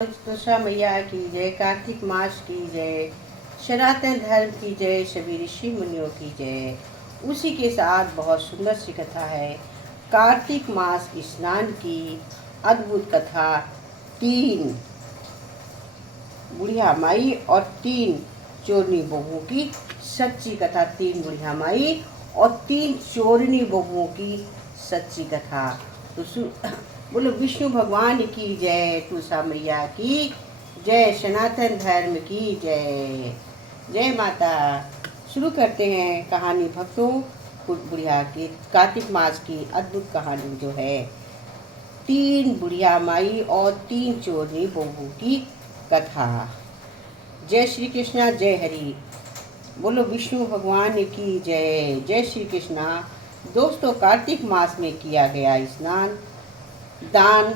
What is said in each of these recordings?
तुषा मैया की जय, कार्तिक मास की जय, सनातन धर्म की जय, सभी ऋषि मुनियों की जय। उसी के साथ बहुत सुंदर सी कथा है कार्तिक मास स्नान की अद्भुत कथा। 3 बुढ़िया माई और 3 चोरनी बहुओं की सच्ची कथा। 3 बुढ़िया माई और 3 चोरनी बहुओं की सच्ची कथा। तो बोलो विष्णु भगवान की जय, तुलसा मैया की जय, सनातन धर्म की जय। जय माता। शुरू करते हैं कहानी भक्तों बुढ़िया की कार्तिक मास की अद्भुत कहानी जो है 3 बुढ़िया माई और 3 चोरनी बहू की कथा। जय श्री कृष्णा, जय हरि। बोलो विष्णु भगवान की जय। जय श्री कृष्णा। दोस्तों, कार्तिक मास में किया गया स्नान, दान,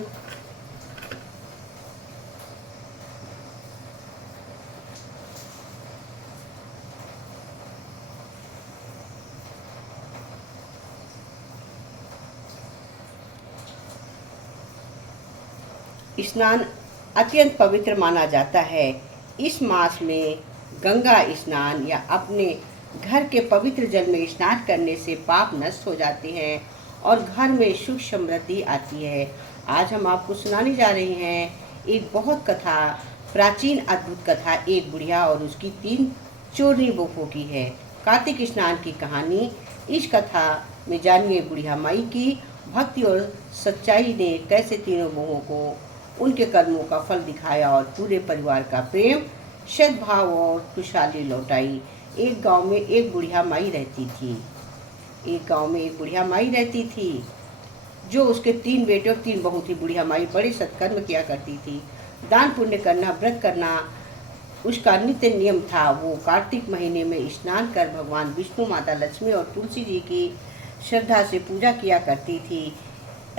स्नान अत्यंत पवित्र माना जाता है। इस मास में गंगा स्नान या अपने घर के पवित्र जल में स्नान करने से पाप नष्ट हो जाते हैं और घर में सुख समृद्धि आती है। आज हम आपको सुनाने जा रहे हैं एक बहुत कथा, प्राचीन अद्भुत कथा, एक बुढ़िया और उसकी 3 चोरनी बहुओं की है। कार्तिक स्नान की कहानी। इस कथा में जानिए बुढ़िया माई की भक्ति और सच्चाई ने कैसे तीनों बहुओं को उनके कर्मों का फल दिखाया और पूरे परिवार का प्रेम, सद्भाव और खुशहाली लौटाई। एक गांव में एक बुढ़िया माई रहती थी। एक गांव में एक बुढ़िया माई रहती थी जो उसके 3 बेटे और 3 बहू थी। बुढ़िया माई बड़े सत्कर्म किया करती थी। दान पुण्य करना, व्रत करना उसका नित्य नियम था। वो कार्तिक महीने में स्नान कर भगवान विष्णु, माता लक्ष्मी और तुलसी जी की श्रद्धा से पूजा किया करती थी।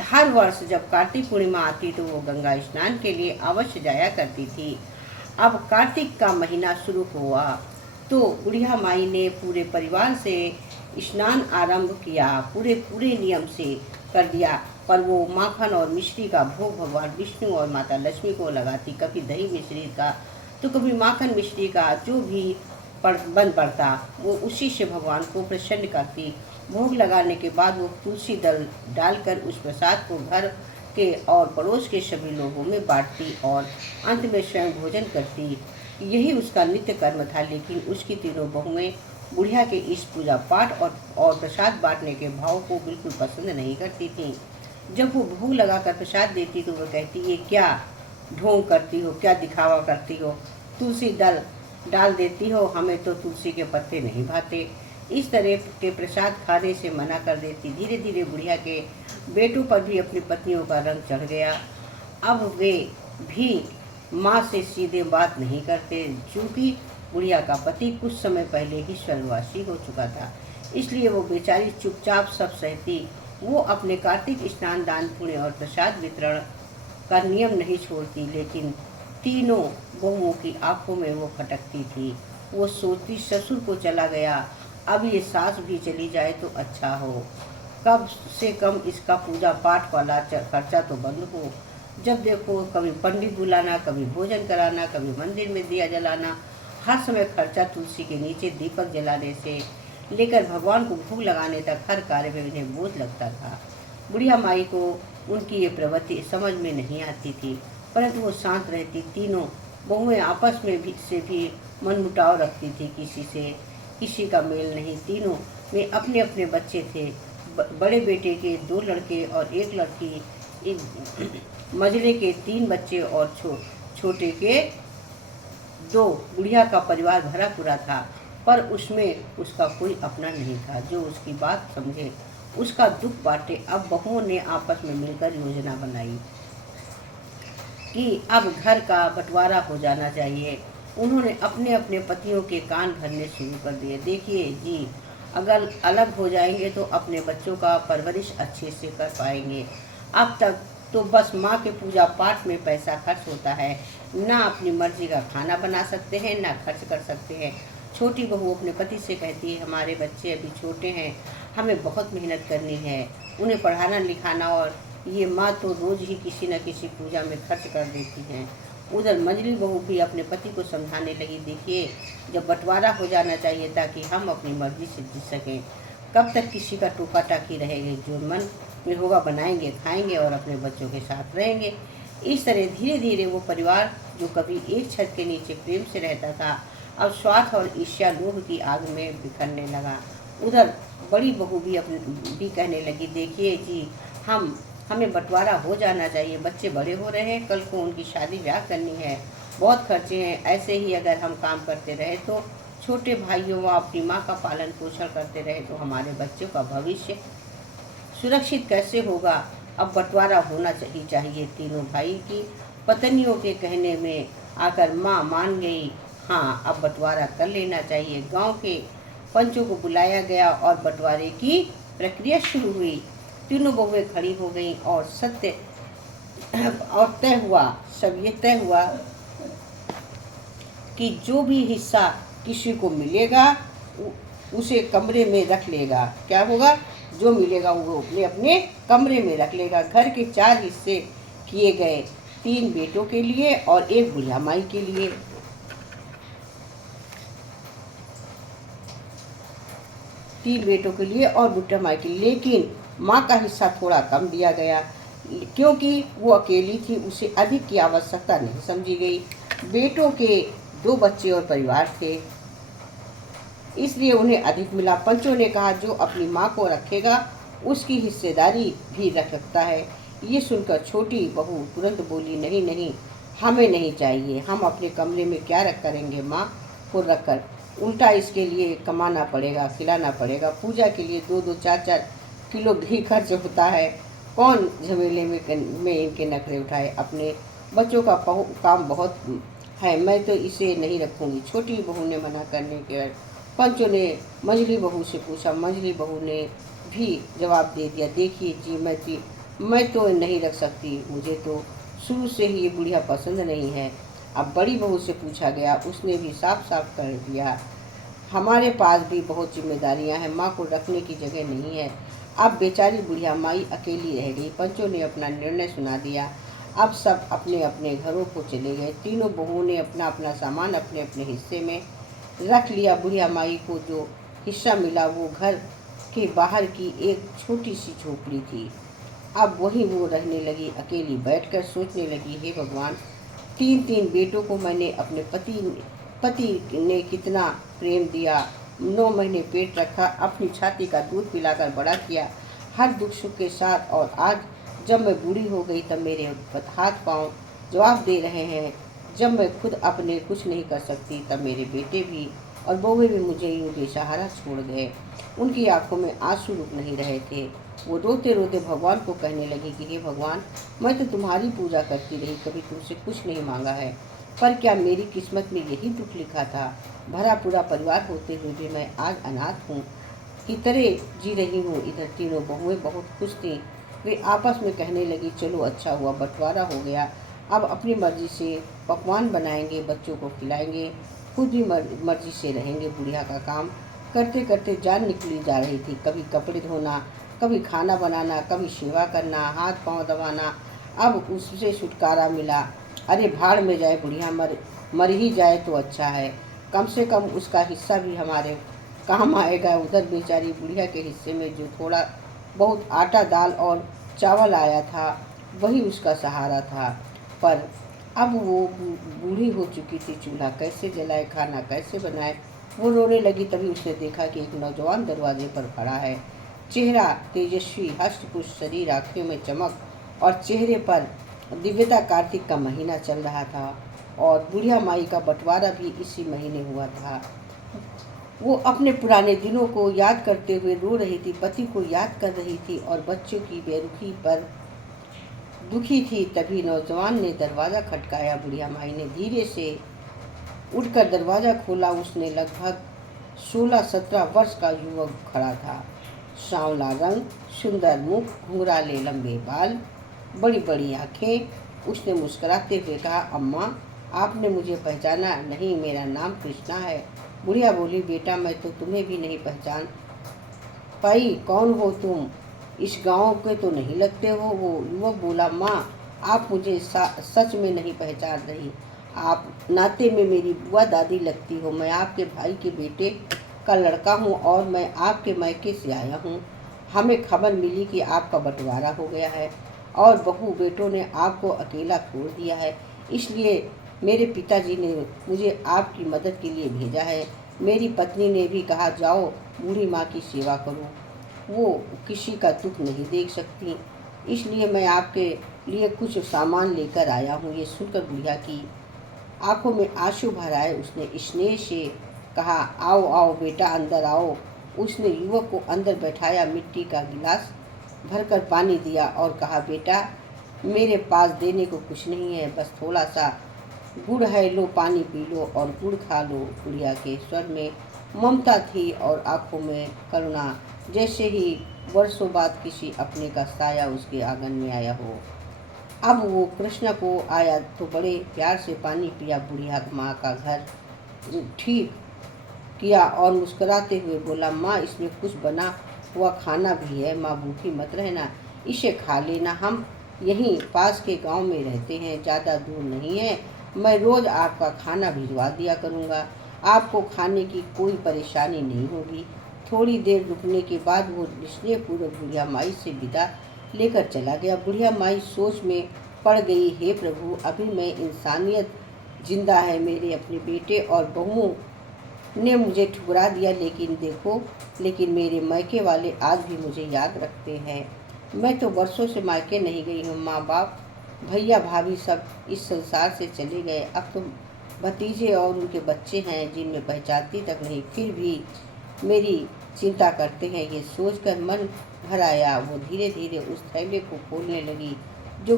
हर वर्ष जब कार्तिक पूर्णिमा आती तो वो गंगा स्नान के लिए अवश्य जाया करती थी। अब कार्तिक का महीना शुरू हुआ तो बुढ़िया माई ने पूरे परिवार से स्नान आरंभ किया। पूरे नियम से कर दिया, पर वो माखन और मिश्री का भोग भगवान विष्णु और माता लक्ष्मी को लगाती। कभी दही मिश्री का तो कभी माखन मिश्री का, जो भी बन पड़ता वो उसी से भगवान को प्रसन्न करती। भोग लगाने के बाद वो तुलसी दल डालकर उस प्रसाद को घर के और पड़ोस के सभी लोगों में बांटती और अंत में स्वयं भोजन करती। यही उसका नित्य कर्म था। लेकिन उसकी तीनों बहुएं बुढ़िया के इस पूजा पाठ और प्रसाद बांटने के भाव को बिल्कुल पसंद नहीं करती थीं। जब वो भोग लगाकर प्रसाद देती तो वो कहती, ये क्या ढोंग करती हो, क्या दिखावा करती हो, तुलसी दल डाल देती हो, हमें तो तुलसी के पत्ते नहीं भाते। इस तरह के प्रसाद खाने से मना कर देती। धीरे धीरे बुढ़िया के बेटों पर भी अपनी पत्नियों का रंग चढ़ गया। अब वे भी माँ से सीधे बात नहीं करते, क्योंकि बुढ़िया का पति कुछ समय पहले ही स्वर्गवासी हो चुका था। इसलिए वो बेचारी चुपचाप सब सहती। वो अपने कार्तिक स्नान, दान पुण्य और प्रसाद वितरण का नियम नहीं छोड़ती। लेकिन तीनों बहुओं की आंखों में वो फटकती थी। वो सोचती, ससुर को चला गया, अब ये सास भी चली जाए तो अच्छा हो। कम से कम इसका पूजा पाठ वाला खर्चा तो बंद हो। जब देखो कभी पंडित बुलाना, कभी भोजन कराना, कभी मंदिर में दिया जलाना, हर समय खर्चा। तुलसी के नीचे दीपक जलाने से लेकर भगवान को भोग लगाने तक हर कार्य में उन्हें बोझ लगता था। बुढ़िया माई को उनकी ये प्रवृत्ति समझ में नहीं आती थी, परंतु वो शांत रहती। तीनों बहुएं आपस में भी मनमुटाव रखती थी। किसी का मेल नहीं। तीनों में अपने अपने बच्चे थे। बड़े बेटे के 2 लड़के और 1 लड़की, मझले के 3 बच्चे और छोटे के 2। बुढ़िया का परिवार भरा पूरा था, पर उसमें उसका कोई अपना नहीं था जो उसकी बात समझे, उसका दुख बांटे। अब बहुओं ने आपस में मिलकर योजना बनाई कि अब घर का बंटवारा हो जाना चाहिए। उन्होंने अपने अपने पतियों के कान भरने शुरू कर दिए। देखिए जी, अगर अलग हो जाएंगे तो अपने बच्चों का परवरिश अच्छे से कर पाएंगे। अब तक तो बस माँ के पूजा पाठ में पैसा खर्च होता है, ना अपनी मर्जी का खाना बना सकते हैं, ना खर्च कर सकते हैं। छोटी बहू अपने पति से कहती है, हमारे बच्चे अभी छोटे हैं, हमें बहुत मेहनत करनी है, उन्हें पढ़ाना लिखाना, और ये माँ तो रोज ही किसी न किसी पूजा में खर्च कर देती हैं। उधर मंझली बहू भी अपने पति को समझाने लगी, देखिए जब बंटवारा हो जाना चाहिए ताकि हम अपनी मर्जी से जी सकें। कब तक किसी का टोका टाकी रहेंगे? जो मन में होगा बनाएंगे, खाएंगे और अपने बच्चों के साथ रहेंगे। इस तरह धीरे धीरे वो परिवार जो कभी एक छत के नीचे प्रेम से रहता था, अब स्वार्थ और ईर्ष्या लोभ की आग में बिखरने लगा। उधर बड़ी बहू भी कहने लगी, देखिए जी हमें बंटवारा हो जाना चाहिए। बच्चे बड़े हो रहे हैं, कल को उनकी शादी ब्याह करनी है, बहुत खर्चे हैं। ऐसे ही अगर हम काम करते रहे तो छोटे भाइयों व अपनी माँ का पालन पोषण करते रहे तो हमारे बच्चों का भविष्य सुरक्षित कैसे होगा? अब बंटवारा होना चाहिए। तीनों भाई की पत्नियों के कहने में आकर माँ मान गई, हाँ अब बंटवारा कर लेना चाहिए। गांव के पंचों को बुलाया गया और बंटवारे की प्रक्रिया शुरू हुई। तीनों बहुएं खड़ी हो गईं और सब ये तय हुआ कि जो भी हिस्सा किसी को मिलेगा उसे कमरे में रख लेगा। क्या होगा? जो मिलेगा वो अपने अपने कमरे में रख लेगा। घर के 4 हिस्से किए गए, 3 बेटों के लिए और 1 बुढ़िया माई के लिए। और बुढ़िया माई के लिए, लेकिन माँ का हिस्सा थोड़ा कम दिया गया क्योंकि वो अकेली थी, उसे अधिक की आवश्यकता नहीं समझी गई। बेटों के 2 बच्चे और परिवार थे, इसलिए उन्हें अधिक मिला। पंचों ने कहा, जो अपनी माँ को रखेगा उसकी हिस्सेदारी भी रख सकता है। ये सुनकर छोटी बहू तुरंत बोली, नहीं नहीं, हमें नहीं चाहिए। हम अपने कमरे में क्या करेंगे माँ को रखकर? उल्टा इसके लिए कमाना पड़ेगा, खिलाना पड़ेगा। पूजा के लिए 2-2, 4-4 किलो घी खर्च होता है। कौन झमेले में इनके नखरे उठाए? अपने बच्चों का काम बहुत है, मैं तो इसे नहीं रखूंगी। छोटी बहू ने मना करने के पंचों ने मंझली बहू से पूछा। मंझली बहू ने भी जवाब दे दिया, देखिए जी मैं तो नहीं रख सकती, मुझे तो शुरू से ही ये बुढ़िया पसंद नहीं है। अब बड़ी बहू से पूछा गया, उसने भी साफ साफ कर दिया, हमारे पास भी बहुत जिम्मेदारियां हैं, माँ को रखने की जगह नहीं है। अब बेचारी बुढ़िया माई अकेली रह गई। पंचों ने अपना निर्णय सुना दिया। अब सब अपने अपने घरों को चले गए। तीनों बहुओं ने अपना अपना सामान अपने अपने हिस्से में रख लिया। बुढ़िया माई को जो हिस्सा मिला वो घर के बाहर की एक छोटी सी झोपड़ी थी। अब वहीं वो रहने लगी। अकेली बैठकर सोचने लगी, हे भगवान, 3 बेटों को मैंने अपने पति ने कितना प्रेम दिया, 9 महीने पेट रखा, अपनी छाती का दूध पिलाकर बड़ा किया, हर दुख सुख के साथ। और आज जब मैं बूढ़ी हो गई तब मेरे हाथ पांव जवाब दे रहे हैं। जब मैं खुद अपने कुछ नहीं कर सकती तब मेरे बेटे भी और बहुएं भी मुझे यूं बेसहारा छोड़ गए। उनकी आंखों में आंसू रुक नहीं रहे थे। वो रोते रोते भगवान को कहने लगी कि हे भगवान, मैं तो तुम्हारी पूजा करती रही, कभी तुमसे कुछ नहीं मांगा है, पर क्या मेरी किस्मत में यही दुख लिखा था? भरा पूरा परिवार होते हुए भी मैं आज अनाथ हूँ की तरह जी रही हूँ। इधर तीनों बहुएं बहुत खुश थीं। वे आपस में कहने लगी, चलो अच्छा हुआ, बंटवारा हो गया, अब अपनी मर्जी से पकवान बनाएंगे, बच्चों को खिलाएंगे, खुद भी मर्जी से रहेंगे। बुढ़िया का काम करते करते जान निकली जा रही थी। कभी कपड़े धोना, कभी खाना बनाना, कभी सेवा करना, हाथ पांव दबाना। अब उससे छुटकारा मिला। अरे भाड़ में जाए, बुढ़िया मर ही जाए तो अच्छा है, कम से कम उसका हिस्सा भी हमारे काम आएगा। उधर बेचारी बुढ़िया के हिस्से में जो थोड़ा बहुत आटा, दाल और चावल आया था वही उसका सहारा था। पर अब वो बूढ़ी हो चुकी थी, चूल्हा कैसे जलाए, खाना कैसे बनाए। वो रोने लगी। तभी उसने देखा कि एक नौजवान दरवाजे पर खड़ा है। चेहरा तेजस्वी, हष्टपुष्ट शरीर, आँखों में चमक और चेहरे पर दिव्यता। कार्तिक का महीना चल रहा था और बुढ़िया माई का बंटवारा भी इसी महीने हुआ था। वो अपने पुराने दिनों को याद करते हुए रो रही थी, पति को याद कर रही थी और बच्चों की बेरुखी पर दुखी थी। तभी नौजवान ने दरवाज़ा खटकाया। बुढ़िया माई ने धीरे से उठकर दरवाज़ा खोला। उसने लगभग 16-17 वर्ष का युवक खड़ा था। सांवला रंग, सुंदर मुख, घुंघराले लंबे बाल, बड़ी बड़ी आँखें। उसने मुस्कुराते हुए कहा, अम्मा, आपने मुझे पहचाना नहीं? मेरा नाम कृष्णा है। बुढ़िया बोली, बेटा मैं तो तुम्हें भी नहीं पहचान पाई, कौन हो तुम? इस गांव के तो नहीं लगते हो। वो युवक बोला, माँ आप मुझे सच में नहीं पहचान रही। आप नाते में मेरी बुआ दादी लगती हो। मैं आपके भाई के बेटे का लड़का हूँ और मैं आपके मायके से आया हूँ। हमें खबर मिली कि आपका बंटवारा हो गया है और बहू बेटों ने आपको अकेला छोड़ दिया है। इसलिए मेरे पिताजी ने मुझे आपकी मदद के लिए भेजा है। मेरी पत्नी ने भी कहा, जाओ बूढ़ी माँ की सेवा करो, वो किसी का दुख नहीं देख सकती। इसलिए मैं आपके लिए कुछ सामान लेकर आया हूँ। ये सुनकर बुढ़िया की आंखों में आंसू भर आए। उसने स्नेह से कहा, आओ आओ बेटा, अंदर आओ। उसने युवक को अंदर बैठाया, मिट्टी का गिलास भरकर पानी दिया और कहा, बेटा मेरे पास देने को कुछ नहीं है, बस थोड़ा सा गुड़ है, लो पानी पी लो और गुड़ खा लो। बुढ़िया के स्वर में ममता थी और आंखों में करुणा, जैसे ही वर्षों बाद किसी अपने का साया उसके आंगन में आया हो। अब वो कृष्ण को आया तो बड़े प्यार से पानी पिया। बुढ़िया माँ का घर ठीक किया और मुस्कुराते हुए बोला, माँ इसमें कुछ बना हुआ खाना भी है, माँ भूखी मत रहना, इसे खा लेना। हम यहीं पास के गांव में रहते हैं, ज़्यादा दूर नहीं है। मैं रोज़ आपका खाना भिजवा दिया करूँगा, आपको खाने की कोई परेशानी नहीं होगी। थोड़ी देर रुकने के बाद वो स्नेहपूर्वक बुढ़िया माई से विदा लेकर चला गया। बुढ़िया माई सोच में पड़ गई, हे प्रभु, अभी मैं इंसानियत जिंदा है, मेरे अपने बेटे और बहुओं ने मुझे ठुकरा दिया, लेकिन मेरे मायके वाले आज भी मुझे याद रखते हैं। मैं तो वर्षों से मायके नहीं गई हूँ। माँ बाप भैया भाभी सब इस संसार से चले गए। अब तो भतीजे और उनके बच्चे हैं जिनमें पहचानती तक नहीं, फिर भी मेरी चिंता करते हैं। ये सोचकर मन भर आया। वो धीरे धीरे उस थैले को खोलने लगी जो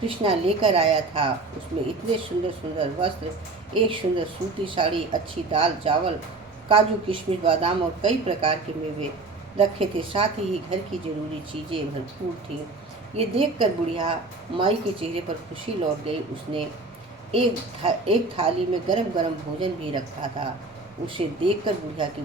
कृष्णा लेकर आया था। उसमें इतने सुंदर सुंदर वस्त्र, एक सुंदर सूती साड़ी, अच्छी दाल चावल, काजू किशमिश बादाम और कई प्रकार के मेवे रखे थे। साथ ही घर की जरूरी चीज़ें भरपूर थीं। ये देखकर बुढ़िया माई के चेहरे पर खुशी लौट गई। उसने एक थाली में गरम गरम भोजन भी रखा था। उसे देखकर बुढ़िया की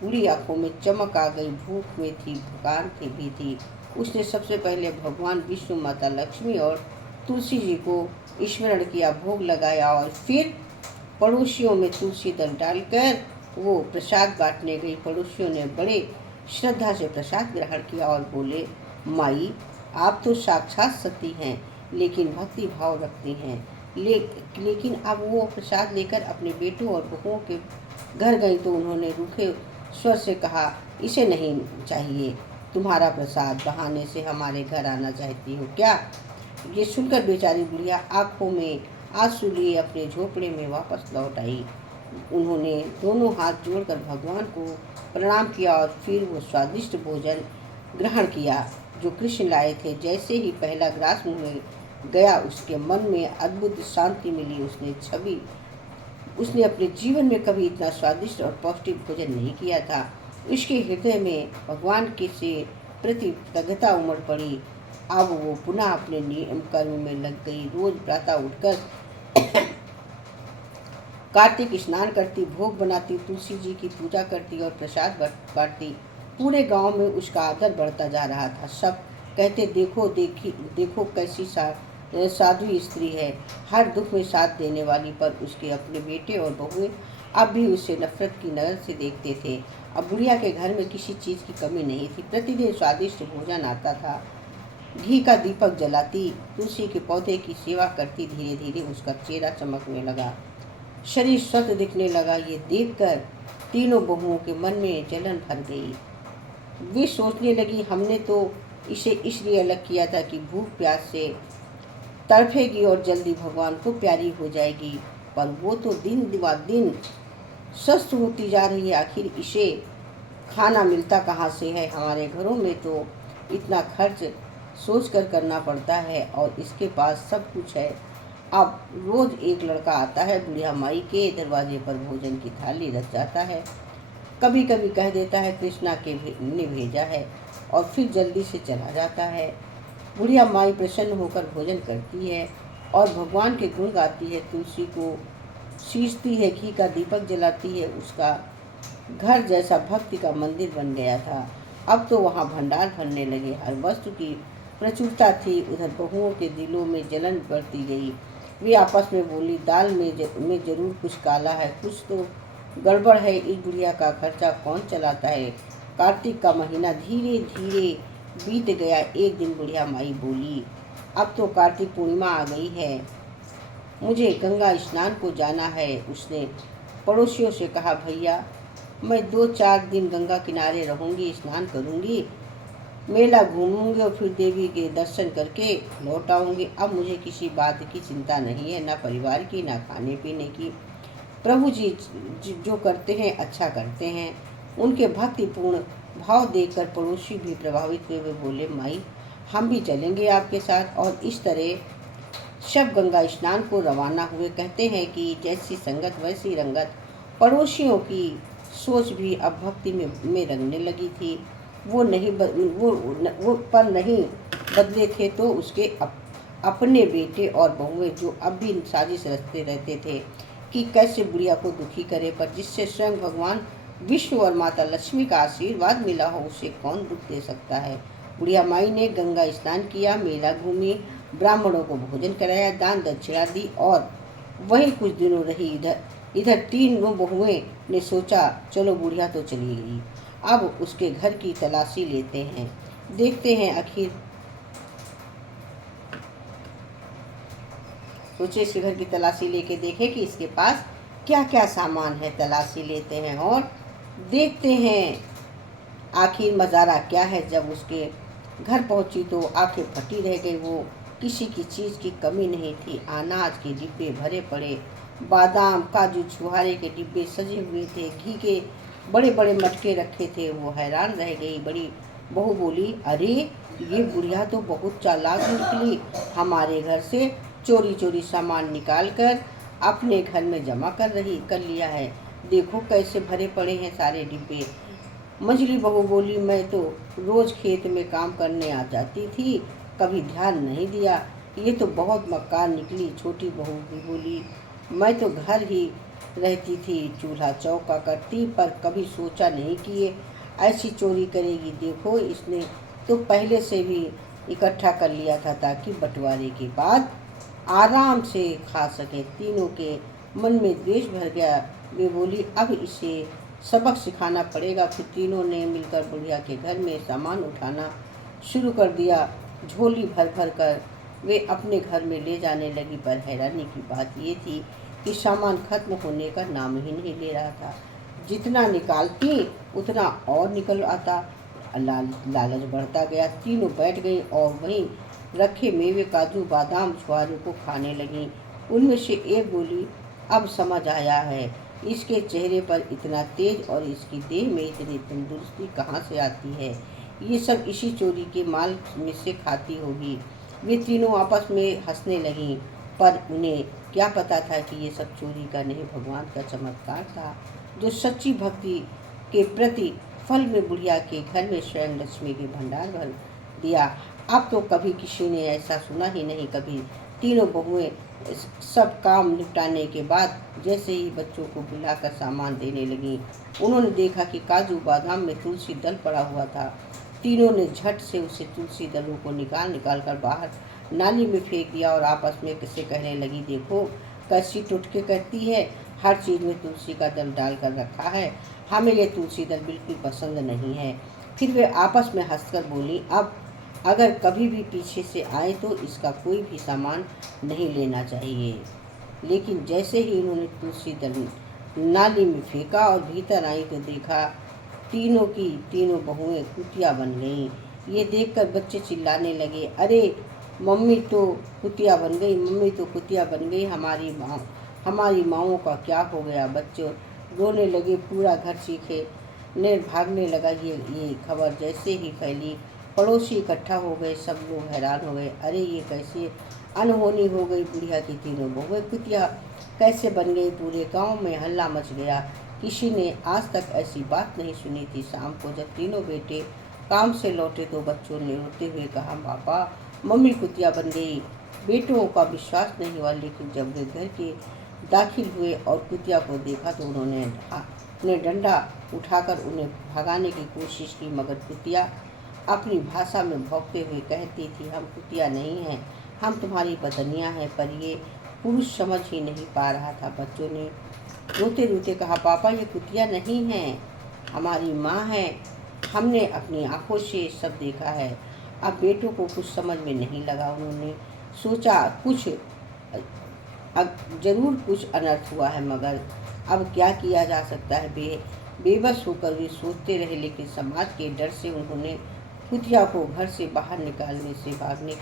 बूढ़ी आंखों में चमक आ गई। भूख में थी, थकान भी थी। उसने सबसे पहले भगवान विष्णु, माता लक्ष्मी और तुलसी जी को स्मरण किया, भोग लगाया और फिर पड़ोसियों में तुलसी दल डालकर वो प्रसाद बांटने गई। पड़ोसियों ने बड़े श्रद्धा से प्रसाद ग्रहण किया और बोले, माई आप तो साक्षात सती हैं, लेकिन भक्ति भाव रखती हैं। लेकिन अब वो प्रसाद लेकर अपने बेटों और बहुओं के घर गई तो उन्होंने रूखे स्वर से कहा, इसे नहीं चाहिए तुम्हारा प्रसाद, बहाने से हमारे घर आना चाहती हो क्या? ये सुनकर बेचारी बुढ़िया आंखों में आंसू लिए अपने झोपड़े में वापस लौट आई। उन्होंने दोनों हाथ जोड़कर भगवान को प्रणाम किया और फिर वो स्वादिष्ट भोजन ग्रहण किया जो कृष्ण लाए थे। जैसे ही पहला ग्रास मुंह में गया, उसके मन में अद्भुत शांति मिली। उसने अपने जीवन में कभी इतना स्वादिष्ट और पौष्टिक भोजन नहीं किया था। उसके हृदय में भगवान के से प्रति कृतज्ञता उमड़ पड़ी। अब वो पुनः अपने नियम कर्म में लग गई। रोज प्रातः उठकर कार्तिक स्नान करती, भोग बनाती, तुलसी जी की पूजा करती और प्रसाद बांटती। पूरे गांव में उसका आदर बढ़ता जा रहा था। सब कहते, देखो कैसी साधु स्त्री है, हर दुख में साथ देने वाली। पर उसके अपने बेटे और बहुएं अब भी उसे नफरत की नज़र से देखते थे। अब बुढ़िया के घर में किसी चीज़ की कमी नहीं थी। प्रतिदिन स्वादिष्ट भोजन आता था, घी का दीपक जलाती, तुलसी के पौधे की सेवा करती। धीरे धीरे उसका चेहरा चमकने लगा, शरीर स्वस्थ दिखने लगा। ये देखकर तीनों बहुओं के मन में जलन भर गई। वे सोचने लगी, हमने तो इसे इसलिए अलग किया था कि भूख प्यास से तड़फेगी और जल्दी भगवान को प्यारी हो जाएगी, पर वो तो दिन ब दिन स्वस्थ होती जा रही है। आखिर इसे खाना मिलता कहाँ से है? हमारे घरों में तो इतना खर्च सोचकर करना पड़ता है और इसके पास सब कुछ है। अब रोज एक लड़का आता है, बुढ़िया माई के दरवाजे पर भोजन की थाली रख जाता है। कभी कभी कह देता है कृष्णा ने भेजा है और फिर जल्दी से चला जाता है। बुढ़िया माई प्रसन्न होकर भोजन करती है और भगवान के गुण गाती है, तुलसी को सींचती है, घी का दीपक जलाती है। उसका घर जैसा भक्ति का मंदिर बन गया था। अब तो वहाँ भंडार भरने लगे। हर वस्तु की प्रचुरता थी, उधर बहुओं के दिलों में जलन बढ़ती गई। वे आपस में बोली, दाल में जरूर कुछ काला है, कुछ तो गड़बड़ है। इस बुढ़िया का खर्चा कौन चलाता है। कार्तिक का महीना धीरे धीरे बीत गया। एक दिन बुढ़िया माई बोली, अब तो कार्तिक पूर्णिमा आ गई है, मुझे गंगा स्नान को जाना है। उसने पड़ोसियों से कहा, भैया मैं 2-4 दिन गंगा किनारे रहूंगी, स्नान करूंगी, मेला घूमूंगी और फिर देवी के दर्शन करके लौट आऊंगी। अब मुझे किसी बात की चिंता नहीं है, ना परिवार की, ना खाने पीने की। प्रभु जी जो करते हैं अच्छा करते हैं। उनके भक्तिपूर्ण भाव देखकर पड़ोसी भी प्रभावित हुए। वे बोले, माई हम भी चलेंगे आपके साथ। और इस तरह शव गंगा स्नान को रवाना हुए। कहते हैं कि जैसी संगत वैसी रंगत। पड़ोसियों की सोच भी अब भक्ति में रंगने लगी थी। वो पर नहीं बदले थे तो उसके अपने बेटे और बहुएं, जो अब भी साजिश रचते रहते थे कि कैसे बुढ़िया को दुखी करे, पर जिससे स्वयं भगवान विष्णु और माता लक्ष्मी का आशीर्वाद मिला हो, उसे कौन दुख दे सकता है। बुढ़िया माई ने गंगा स्नान किया, मेला घूमी, ब्राह्मणों को भोजन कराया, दान दक्षिणा दी और वहीं कुछ दिनों रही। इधर तीनों बहुएं ने सोचा, चलो बुढ़िया तो चली गई, अब उसके घर की तलाशी लेते हैं, देखते हैं आखिर। सोचे इसके घर की तलाशी लेके देखें कि इसके पास क्या क्या सामान है। तलाशी लेते हैं और देखते हैं आखिर नज़ारा क्या है। जब उसके घर पहुंची तो आंखें फटी रह गई। वो किसी की चीज़ की कमी नहीं थी। अनाज के डिब्बे भरे पड़े, बादाम काजू छुहारे के डिब्बे सजे हुए थे, घी के बड़े बड़े मटके रखे थे। वो हैरान रह गई। बड़ी बहू बोली, अरे ये बुढ़िया तो बहुत चालाक निकली, हमारे घर से चोरी चोरी सामान निकाल कर अपने घर में जमा कर लिया है। देखो कैसे भरे पड़े हैं सारे डिब्बे। मंझली बहू बोली, मैं तो रोज खेत में काम करने आ जाती थी, कभी ध्यान नहीं दिया, ये तो बहुत मक्कार निकली। छोटी बहू भी बोली, मैं तो घर ही रहती थी, चूल्हा चौका करती, पर कभी सोचा नहीं कि ये ऐसी चोरी करेगी। देखो इसने तो पहले से भी इकट्ठा कर लिया था ताकि बंटवारे के बाद आराम से खा सके। तीनों के मन में द्वेष भर गया। वे बोली, अब इसे सबक सिखाना पड़ेगा। फिर तीनों ने मिलकर बुढ़िया के घर में सामान उठाना शुरू कर दिया। झोली भर भर कर वे अपने घर में ले जाने लगी। पर हैरानी की बात ये थी कि सामान खत्म होने का नाम ही नहीं ले रहा था। जितना निकालती उतना और निकल आता। लालच बढ़ता गया। तीनों बैठ गई और वहीं रखे मेवे काजू बादाम छुआरे को खाने लगी। उनमें से एक बोली, अब समझ आया है इसके चेहरे पर इतना तेज और इसकी देह में इतनी तंदुरुस्ती कहाँ से आती है। ये सब इसी चोरी के माल में से खाती होगी। वे तीनों आपस में हंसने लगीं, पर उन्हें क्या पता था कि ये सब चोरी का नहीं, भगवान का चमत्कार था, जो सच्ची भक्ति के प्रति फल में बुढ़िया के घर में स्वयं लक्ष्मी के भंडार भर दिया। अब तो कभी किसी ने ऐसा सुना ही नहीं। कभी तीनों बहुएं सब काम निपटाने के बाद जैसे ही बच्चों को बुलाकर सामान देने लगी, उन्होंने देखा कि काजू बादाम में तुलसी दल पड़ा हुआ था। तीनों ने झट से उसे तुलसी दलों को निकाल कर बाहर नाली में फेंक दिया और आपस में किसे कहने लगी, देखो कैसी टुटके करती है, हर चीज़ में तुलसी का दल डाल कर रखा है, हमें ये तुलसी दल बिल्कुल पसंद नहीं है। फिर वे आपस में हंसकर बोली, अब अगर कभी भी पीछे से आए तो इसका कोई भी सामान नहीं लेना चाहिए। लेकिन जैसे ही उन्होंने तुलसी दल नाली में फेंका और भीतर आई तो देखा तीनों की तीनों बहुएं कुतिया बन गईं। ये देखकर बच्चे चिल्लाने लगे, अरे मम्मी तो कुतिया बन गई, मम्मी तो कुतिया बन गई, हमारी माँओं का क्या हो गया। बच्चों रोने लगे। पूरा घर चीखे ने भागने लगा। ये खबर जैसे ही फैली, पड़ोसी इकट्ठा हो गए। सब लोग हैरान हो गए, अरे ये कैसे अनहोनी हो गई, बुढ़िया की तीनों बहुएं कुतिया कैसे बन गई। पूरे गांव में हल्ला मच गया। किसी ने आज तक ऐसी बात नहीं सुनी थी। शाम को जब तीनों बेटे काम से लौटे तो बच्चों ने रोते हुए कहा, पापा मम्मी कुतिया बन गई। बेटों का विश्वास नहीं हुआ, लेकिन जब वे घर के दाखिल हुए और कुतिया को देखा तो उन्होंने डंडा उठाकर उन्हें भगाने की कोशिश की, मगर कुतिया अपनी भाषा में भौंकते हुए कहती थी, हम कुतिया नहीं हैं, हम तुम्हारी पत्नियां हैं। पर ये पुरुष समझ ही नहीं पा रहा था। बच्चों ने रोते रोते कहा, पापा ये कुतिया नहीं हैं, हमारी माँ है, हमने अपनी आंखों से सब देखा है। अब बेटों को कुछ समझ में नहीं लगा। उन्होंने सोचा कुछ जरूर कुछ अनर्थ हुआ है, मगर अब क्या किया जा सकता है। बेबस होकर वे सोचते रहे, लेकिन समाज के डर से उन्होंने कुतिया को घर से बाहर निकालने से भगाने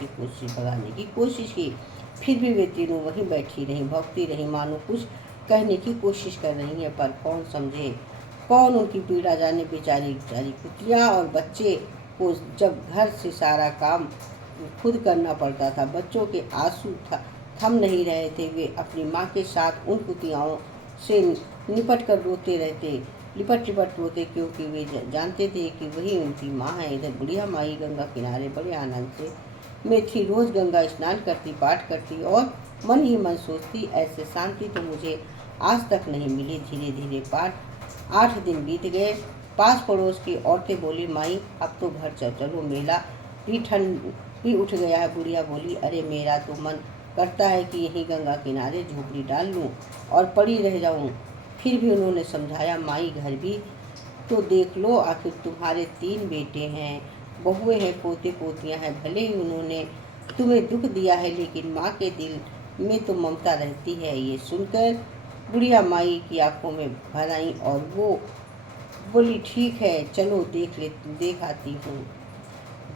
की कोशिश की। फिर भी वे तीनों वहीं बैठी रहीं, भौंकती रहीं, मानो कुछ कहने की कोशिश कर रही हैं, पर कौन समझे, कौन उनकी पीड़ा जाने। बेचारी कुतिया और बच्चे को जब घर से सारा काम खुद करना पड़ता था। बच्चों के आंसू थम नहीं रहे थे। वे अपनी माँ के साथ उन कुतियाओं से लिपट लिपट रोते, क्योंकि वे जानते थे कि वही उनकी माँ है। इधर बुढ़िया माई गंगा किनारे बड़े आनंद से में थी। रोज गंगा स्नान करती, पाठ करती और मन ही मन सोचती, ऐसे शांति तो मुझे आज तक नहीं मिली। धीरे धीरे 8 दिन बीत गए। पास पड़ोस की औरतें बोली, माई अब तो घर चलो, मेला भी ठंड भी उठ गया है। बुढ़िया बोली, अरे मेरा तो मन करता है कि यहीं गंगा किनारे झोपड़ी डाल लूं और पड़ी रह जाऊं। फिर भी उन्होंने समझाया, माई घर भी तो देख लो, आखिर तुम्हारे 3 बेटे हैं, बहुएं हैं, पोते पोतियां हैं। भले ही उन्होंने तुम्हें दुख दिया है, लेकिन माँ के दिल में तो ममता रहती है। ये सुनकर बुढ़िया माई की आंखों में भर आई और वो बोली, ठीक है चलो देख आती हूँ।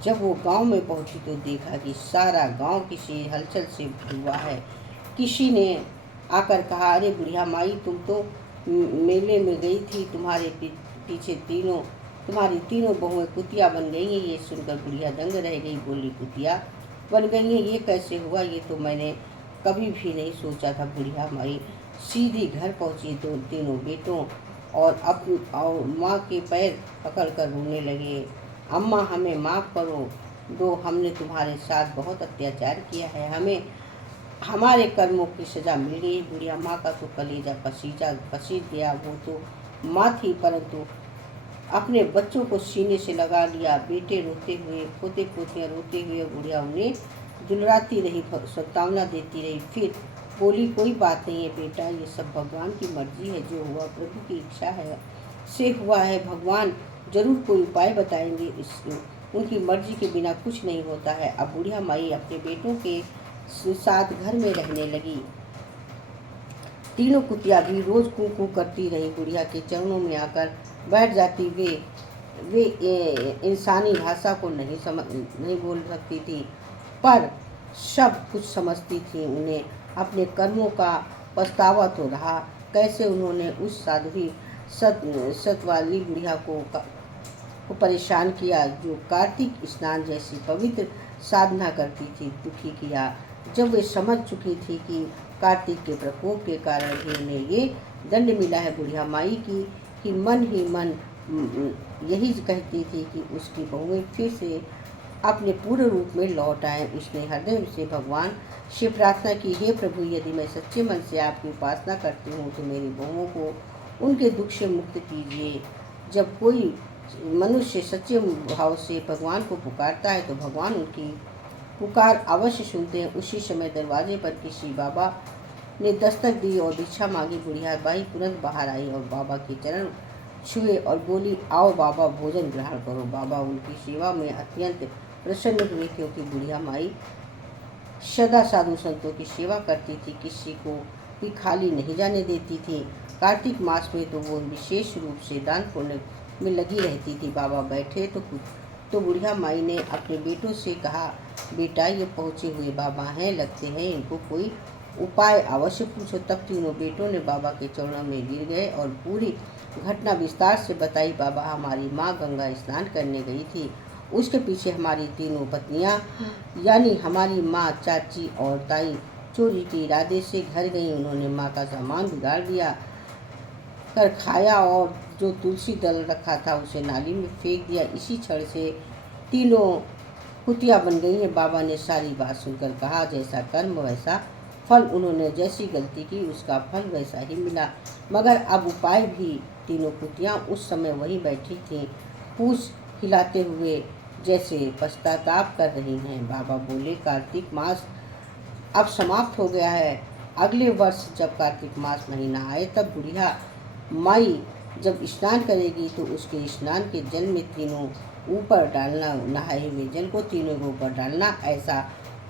जब वो गांव में पहुंची तो देखा कि सारा गांव किसी हलचल से भरा हुआ है। किसी ने आकर कहा, अरे बुढ़िया माई, तुम तो मेले में गई थी, तुम्हारे पीछे तुम्हारी तीनों बहुएं कुतिया बन गई हैं। ये सुनकर बुढ़िया दंग रह गई। बोली, कुतिया बन गई हैं, ये कैसे हुआ? ये तो मैंने कभी भी नहीं सोचा था। बुढ़िया माई सीधी घर पहुंची। तीनों बेटों और माँ के पैर पकड़ कर रोने लगे। अम्मा हमें माफ़ करो दो, हमने तुम्हारे साथ बहुत अत्याचार किया है, हमें हमारे कर्मों की सज़ा मिल गई। बुढ़िया माँ का तो कलेजा पसीज गया। वो तो माँ थी, परंतु अपने बच्चों को सीने से लगा लिया। बेटे रोते हुए, पोते पोतियाँ रोते हुए, बुढ़िया उन्हें दुलराती रही, सांत्वना देती रही। फिर बोली, कोई बात नहीं है बेटा, ये सब भगवान की मर्जी है, जो हुआ प्रभु की इच्छा है से हुआ है। भगवान जरूर कोई उपाय बताएंगे, उनकी मर्जी के बिना कुछ नहीं होता है। अब बुढ़िया माई अपने बेटों के साथ घर में रहने लगी। तीनों कुतिया भी रोज कू कू करती रही, बुढ़िया के चरणों में आकर बैठ जाती। वे इंसानी भाषा को नहीं बोल सकती थी, पर सब कुछ समझती थी। उन्हें अपने कर्मों का पछतावा तो रहा, कैसे उन्होंने उस साध्वी सतवाली बुढ़िया को परेशान किया, जो कार्तिक स्नान जैसी पवित्र साधना करती थी। दुखी किया। जब वे समझ चुकी थी कि कार्तिक के प्रकोप के कारण ही उन्हें ये दंड मिला है, बुढ़िया माई की मन ही मन यही कहती थी कि उसकी बहुएं फिर से अपने पूर्ण रूप में लौट आए। उसने हृदय से भगवान से प्रार्थना की, हे प्रभु, यदि मैं सच्चे मन से आपकी उपासना करती हूँ तो मेरी बहुओं को उनके दुख से मुक्त कीजिए। जब कोई मनुष्य सच्चे भाव से भगवान को पुकारता है तो भगवान उनकी पुकार अवश्य सुनते हैं। उसी समय दरवाजे पर किसी बाबा ने दस्तक दी और भिक्षा मांगी। बुढ़िया बाई तुरंत बाहर आई और बाबा के चरण छुए और बोली, आओ बाबा, भोजन ग्रहण करो। बाबा उनकी सेवा में अत्यंत प्रसन्न हुए, क्योंकि बुढ़िया माई सदा साधु संतों की सेवा करती थी, किसी को भी खाली नहीं जाने देती थी। कार्तिक मास में तो वो विशेष रूप से दान पुण्य में लगी रहती थी। बाबा बैठे तो बुढ़िया माई ने अपने बेटों से कहा, बेटा ये पहुँचे हुए बाबा हैं, लगते हैं इनको कोई उपाय अवश्य पूछो। तब तीनों बेटों ने बाबा के चरणों में गिर गए और पूरी घटना विस्तार से बताई। बाबा, हमारी माँ गंगा स्नान करने गई थी, उसके पीछे हमारी तीनों पत्नियाँ यानी हमारी माँ, चाची और ताई चोरी के इरादे से घर गई। उन्होंने माँ का सामान बिगाड़ दिया कर खाया और जो तुलसी दल रखा था उसे नाली में फेंक दिया। इसी क्षण से तीनों कुतिया बन गई हैं। बाबा ने सारी बात सुनकर कहा, जैसा कर्म वैसा फल। उन्होंने जैसी गलती की उसका फल वैसा ही मिला। मगर अब उपाय भी। तीनों कुतियाँ उस समय वहीं बैठी थीं, पूछ हिलाते हुए जैसे पश्चाताप कर रही हैं। बाबा बोले, कार्तिक मास अब समाप्त हो गया है। अगले वर्ष जब कार्तिक मास महीना आए तब बुढ़िया माई जब स्नान करेगी तो उसके स्नान के जल में तीनों ऊपर डालना, नहाए हुए जल को तीनों के ऊपर डालना। ऐसा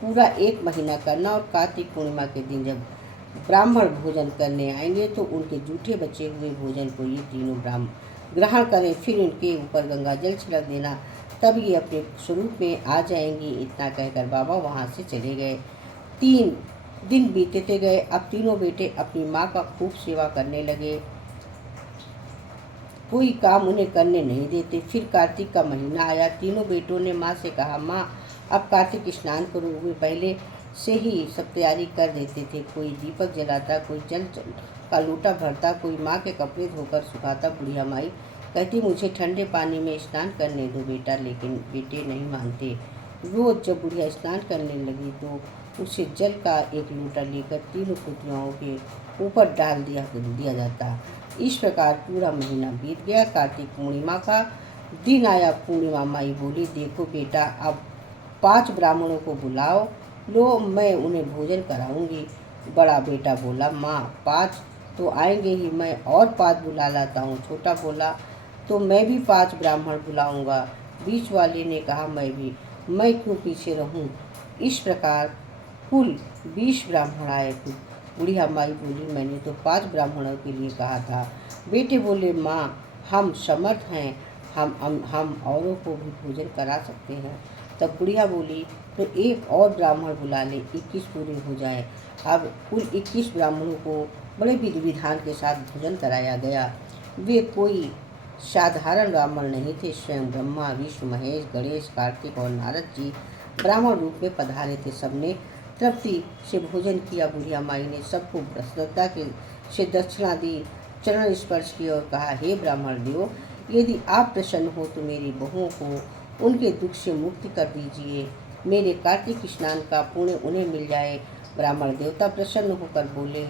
पूरा 1 महीना करना। और कार्तिक पूर्णिमा के दिन जब ब्राह्मण भोजन करने आएंगे तो उनके जूठे बचे हुए भोजन को ये तीनों ब्राह्मण ग्रहण करें। फिर उनके ऊपर गंगा जल छिड़क देना, तब ये अपने स्वरूप में आ जाएंगी। इतना कहकर बाबा वहाँ से चले गए। 3 दिन बीतते गए। अब तीनों बेटे अपनी माँ का खूब सेवा करने लगे। कोई काम उन्हें करने नहीं देते। फिर कार्तिक का महीना आया। तीनों बेटों ने माँ से कहा, माँ अब कार्तिक स्नान करो। वे पहले से ही सब तैयारी कर देते थे। कोई दीपक जलाता, कोई जल का लोटा भरता, कोई माँ के कपड़े धोकर सुखाता। बुढ़िया माई कहती, मुझे ठंडे पानी में स्नान करने दो बेटा। लेकिन बेटे नहीं मानते। रोज जब बुढ़िया स्नान करने लगी तो उसे जल का एक लोटा लेकर तीनों पुतलियों के ऊपर डाल दिया जाता। इस प्रकार पूरा महीना बीत गया। कार्तिक पूर्णिमा का दिन आया। पूर्णिमा माई बोली, देखो बेटा, अब 5 ब्राह्मणों को बुलाओ लो, मैं उन्हें भोजन कराऊंगी। बड़ा बेटा बोला, माँ 5 तो आएंगे ही, मैं और 5 बुला लाता हूँ। छोटा बोला, तो मैं भी 5 ब्राह्मण बुलाऊंगा। बीच वाले ने कहा, मैं क्यों पीछे रहूं। इस प्रकार कुल 20 ब्राह्मण आए। बुढ़िया माई बोली, मैंने तो 5 ब्राह्मणों के लिए कहा था। बेटे बोले, माँ हम समर्थ हैं, हम औरों को भी भोजन करा सकते हैं। तब बुढ़िया बोली, तो एक और ब्राह्मण बुला ले, 21 पूरे हो जाए। अब कुल 21 ब्राह्मणों को बड़े विधि विधान के साथ भोजन कराया गया। वे कोई साधारण ब्राह्मण नहीं थे। स्वयं ब्रह्मा, विष्णु, महेश, गणेश, कार्तिक और नारद जी ब्राह्मण रूप में पधारे थे। सबने तृप्ति से भोजन किया। बुढ़िया माई ने सबको श्रद्धा से दक्षिणा दी, चरण स्पर्श किया और कहा, हे ब्राह्मण देव, यदि आप प्रसन्न हो तो मेरी बहुओं को उनके दुख से मुक्ति कर दीजिए। मेरे कार्तिक स्नान का पुण्य उन्हें मिल जाए। ब्राह्मण देवता प्रसन्न होकर बोले,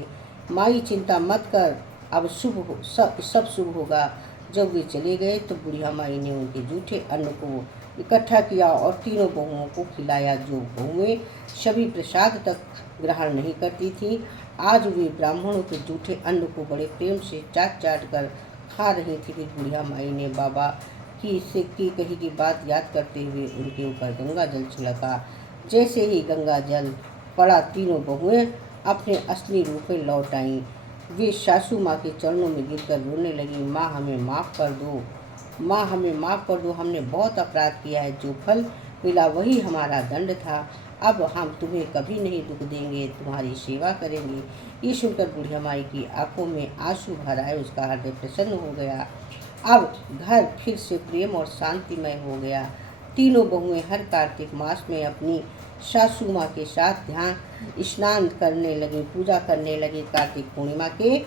माई चिंता मत कर, अब सब शुभ होगा। जब वे चले गए तो बुढ़िया माई ने उनके जूठे अन्न को इकट्ठा किया और तीनों बहुओं को खिलाया। जो बहुएं सभी प्रसाद तक ग्रहण नहीं करती थीं, आज वे ब्राह्मणों के जूठे अन्न को बड़े प्रेम से चाट कर खा रही थी। फिर बुढ़िया माई ने बाबा की कही की बात याद करते हुए उनके ऊपर गंगा जल छिड़का। जैसे ही गंगा जल पड़ा, तीनों बहुएं अपने असली रूप में लौट आईं। वे सासू माँ के चरणों में गिरकर रोने लगी, माँ हमें माफ़ कर दो, माँ हमें माफ़ कर दो, हमने बहुत अपराध किया है। जो फल मिला वही हमारा दंड था। अब हम तुम्हें कभी नहीं दुख देंगे, तुम्हारी सेवा करेंगे। ये सुनकर बुढ़िया माई की आंखों में आंसू भर आए। उसका हृदय प्रसन्न हो गया। अब घर फिर से प्रेम और शांतिमय हो गया। तीनों बहुएं हर कार्तिक मास में अपनी सासू माँ के साथ ध्यान स्नान करने लगी, पूजा करने लगी। कार्तिक पूर्णिमा के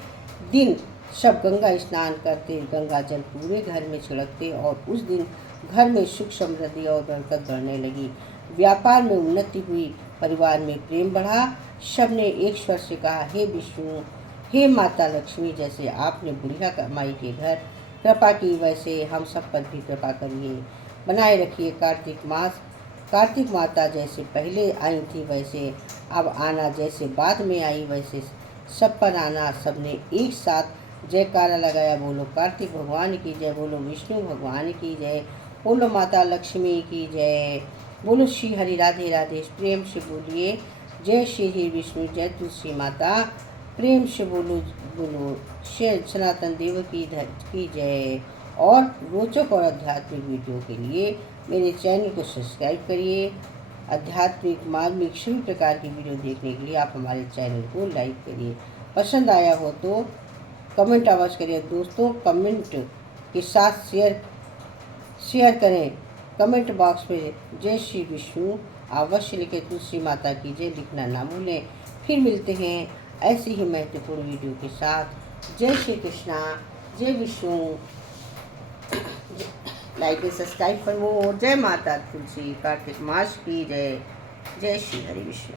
दिन सब गंगा स्नान करते, गंगा जल पूरे घर में छिड़कते और उस दिन घर में सुख समृद्धि और बरकत बढ़ने लगी। व्यापार में उन्नति हुई, परिवार में प्रेम बढ़ा। सबने एक स्वर से कहा, हे विष्णु, हे माता लक्ष्मी, जैसे आपने बुढ़िया माई के घर कृपा की वैसे हम सब पर भी कृपा करिए, बनाए रखिए। कार्तिक माता जैसे पहले आई थी वैसे अब आना, जैसे बाद में आई वैसे सब पर आना। सबने एक साथ जयकारा लगाया, बोलो कार्तिक भगवान की जय, बोलो विष्णु भगवान की जय, बोलो माता लक्ष्मी की जय, बोलो श्री हरि राधे राधे। प्रेम से बोलिए, जय श्री विष्णु, जय तुलसी माता। प्रेम से बोलो श्री सनातन देव की जय। और रोचक और आध्यात्मिक वीडियो के लिए मेरे चैनल को सब्सक्राइब करिए। आध्यात्मिक, मार्मिक सभी प्रकार की वीडियो देखने के लिए आप हमारे चैनल को लाइक करिए। पसंद आया हो तो कमेंट अवश्य करिए। दोस्तों, कमेंट के साथ शेयर करें। कमेंट बॉक्स में जय श्री विष्णु अवश्य लिखें, तुलसी माता की जय लिखना ना भूलें। फिर मिलते हैं ऐसी ही महत्वपूर्ण वीडियो के साथ। जय श्री कृष्णा, जय विष्णु। लाइक एंड सब्सक्राइब करो। जय माता तुलसी, कार्तिक मास की जय। जय श्री हरि विष्णु।